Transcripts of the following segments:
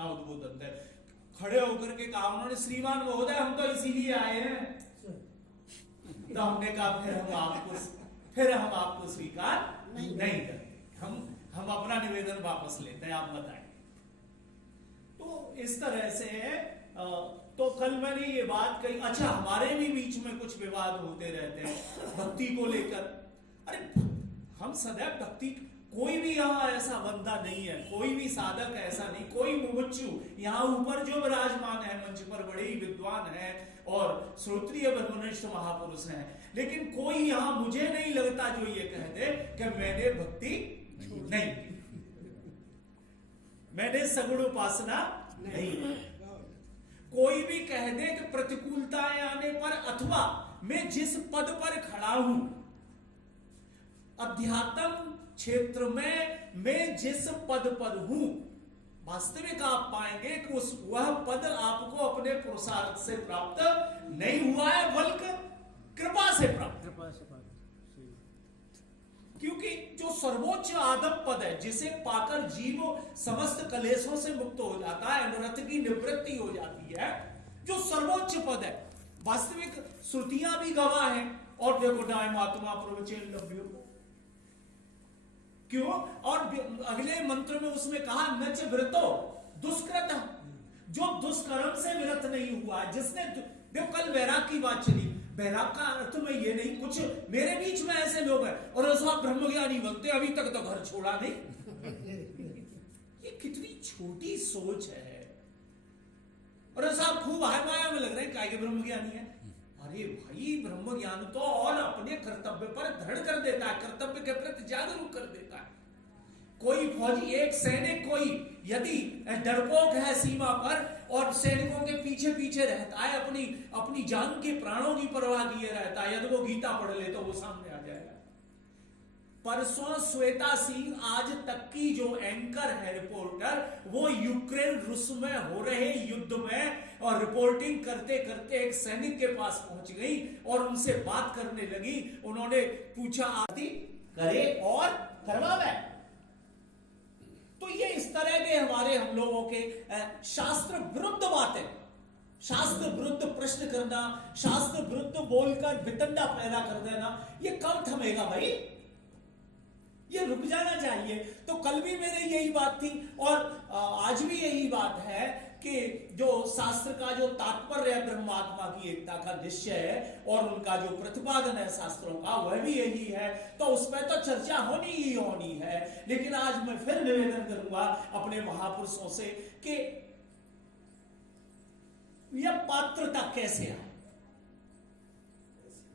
अपना उद्बोधन दें। खड़े होकर के कहा उन्होंने, श्रीमान महोदय हम तो इसीलिए आए हैं। तो हमने कहा फिर हम आपको स्वीकार नहीं करते, हम अपना निवेदन वापस लेते हैं, आप बताएं। तो इस तरह से तो कल मैंने ये बात कही। अच्छा, हमारे भी बीच में कुछ विवाद होते रहते हैं भक्ति को लेकर। अरे हम सदैव भक्ति, कोई भी यहाँ ऐसा बंदा नहीं है, कोई भी साधक ऐसा नहीं, कोई मुमुक्षु यहाँ ऊपर जो विराजमान है मंच पर बड़े ही विद्वान हैं और श्रोत्रिय ब्रह्मनिष्ठ महापुरुष हैं, लेकिन कोई यहाँ मुझे नहीं लगता जो ये कह दे कि मैंने भक्ति नहीं, मैंने सगुण उपासना नहीं। कोई भी कह दे कि प्रतिकूलताएं आने पर अथवा मैं जिस पद पर खड़ा हूं अध्यात्म क्षेत्र में, मैं जिस पद पर हूं, वास्तविक आप पाएंगे कि वह पद आपको अपने पुरुषार्थ से प्राप्त नहीं हुआ है, बल्कि कृपा से प्राप्त। क्योंकि जो सर्वोच्च आदम पद है, जिसे पाकर जीव समस्त कलेशों से मुक्त हो जाता है, अनर्थ की निवृत्ति हो जाती है, जो सर्वोच्च पद है, वास्तविक श्रुतियां भी गवाह हैं। और देखो नायम आत्मा प्रवचन लभ्यो, क्यों? और अगले मंत्र में उसमें कहा नच वृतो दुष्कृत, जो दुष्कर्म से विरत नहीं हुआ, जिसने, देखो कल वैराग की बात चली, वैराग का अर्थ में ये नहीं, कुछ मेरे बीच में ऐसे लोग हैं और आप ब्रह्मज्ञानी बनते अभी तक तो घर छोड़ा नहीं। ये कितनी छोटी सोच है। और आप खूब हाय माया में लग रहे हैं काय के ब्रह्मज्ञानी है। अरे भाई, ब्रह्मज्ञान तो और अपने कर्तव्य पर दृढ़ कर देता है, कर्तव्य के प्रति जागरूक कर देता है। कोई फौजी, एक सैनिक कोई यदि डरपोक है सीमा पर और सैनिकों के पीछे पीछे रहता है, अपनी जान के प्राणों की परवाह किए रहता है, यदि वो गीता पढ़ ले तो वो सामने आ जाएगा। परसों श्वेता सिंह आज तक की जो एंकर है, रिपोर्टर, वो यूक्रेन रूस में हो रहे युद्ध में और रिपोर्टिंग करते करते एक सैनिक के पास पहुंच गई और उनसे बात करने लगी। उन्होंने पूछा आदि करे और करवावे। तो ये इस तरह के हम लोगों के शास्त्र विरुद्ध बातें, शास्त्र विरुद्ध प्रश्न करना, शास्त्र विरुद्ध बोलकर वितंडा पैदा कर देना, ये कब थमेगा भाई? ये रुक जाना चाहिए। तो कल भी मेरे यही बात थी और आज भी यही बात है कि जो शास्त्र का जो तात्पर्य है ब्रह्मात्मा की एकता का निश्चय है और उनका जो प्रतिपादन है शास्त्रों का, वह भी यही है। तो उस पर तो चर्चा होनी ही होनी है। लेकिन आज मैं फिर निवेदन करूंगा अपने महापुरुषों से कि यह पात्रता कैसे आए,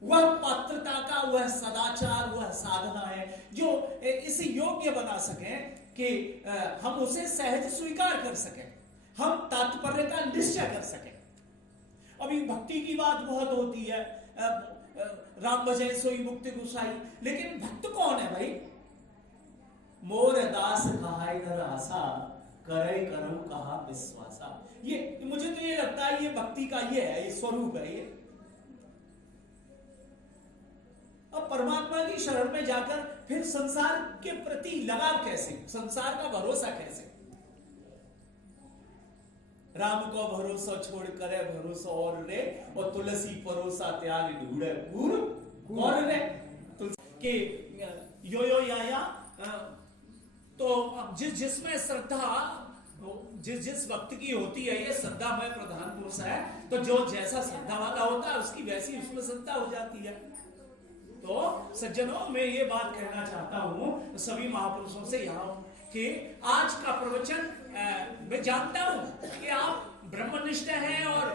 वह पात्रता का वह सदाचार, वह साधना है जो इसे योग्य बना सके कि हम उसे सहज स्वीकार कर सकें, हम तात्पर्य का निश्चय कर सकें। अभी भक्ति की बात बहुत होती है, राम भजय सोई मुक्ति गुसाई, लेकिन भक्त कौन है भाई? मोर दास कहाय नर आसा, करे करम कहा विश्वासा। ये मुझे तो ये लगता है ये भक्ति का ये है, ये स्वरूप है। ये अब परमात्मा की शरण में जाकर फिर संसार के प्रति लगाव कैसे, संसार का भरोसा कैसे? राम को भरोसा छोड़ करे भरोसा और रे, और तुलसी भरोसा त्याग ढूंढे पूर्व और रे। के यो या तो जिसमें श्रद्धा, जिस भक्त की होती है, ये श्रद्धा में प्रधान पुरुष है, तो जो जैसा श्रद्धा वाला होता है उसकी वैसी उसमें श्रद्धा हो जाती है। तो सज्जनों, मैं ये बात कहना चाहता हूं सभी महापुरुषों से यहाँ कि आज का प्रवचन, मैं जानता हूं कि आप ब्रह्मनिष्ठ हैं और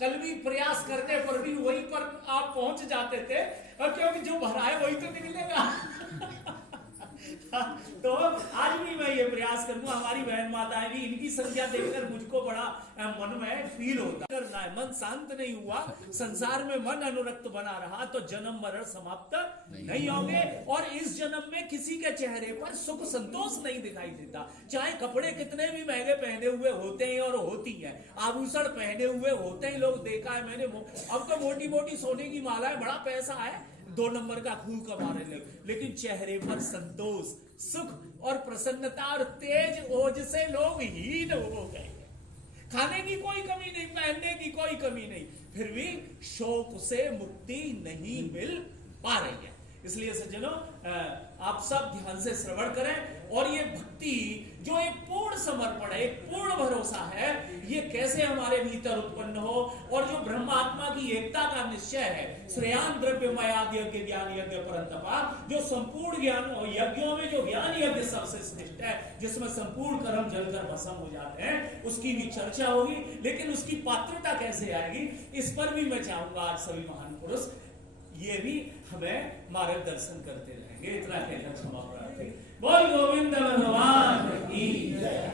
कल भी प्रयास करने पर भी वहीं पर आप पहुंच जाते थे, और क्योंकि जो भरा है वही तो निकलेगा। तो आज भी मैं ये प्रयास करूंगा, हमारी बहन माताएं भी, इनकी संख्या देखकर मुझको बड़ा मन में फील होता है। मन शांत नहीं हुआ, संसार में मन अनुरक्त बना रहा तो जन्म मरण समाप्त नहीं होंगे। और इस जन्म में किसी के चेहरे पर सुख संतोष नहीं दिखाई देता, चाहे कपड़े कितने भी महंगे पहने हुए होते हैं और होती है, आभूषण पहने हुए होते हैं, लोग देखा है मैंने। अब तो मोटी मोटी सोने की माला है, बड़ा पैसा है, 2 नंबर का खून कमा रहे लोग, लेकिन चेहरे पर संतोष, सुख और प्रसन्नता और तेज ओज से लोग हीन हो गए। खाने की कोई कमी नहीं, पहनने की कोई कमी नहीं, फिर भी शोक से मुक्ति नहीं मिल पा रही है। इसलिए सज्जनों, आप सब ध्यान से श्रवण करें। और ये भक्ति जो एक पूर्ण समर्पण है, एक पूर्ण भरोसा है, ये कैसे हमारे भीतर उत्पन्न हो, और जो ब्रह्मात्मा की एकता का निश्चय है, श्रेयान द्रव्यमयाद यज्ञ ज्ञान यज्ञ परंतपा, जो संपूर्ण ज्ञान यज्ञों में जो ज्ञान यज्ञ सबसे श्रेष्ठ है, जिसमें संपूर्ण कर्म जलकर भस्म हो जाते हैं, उसकी भी चर्चा होगी। लेकिन उसकी पात्रता कैसे आएगी, इस पर भी मैं चाहूंगा आज सभी महान पुरुष ये भी हमें मार्गदर्शन करते रहेंगे। इतना कहकर क्षमा प्रार्थी। बोल गोविंद भगवान की जय।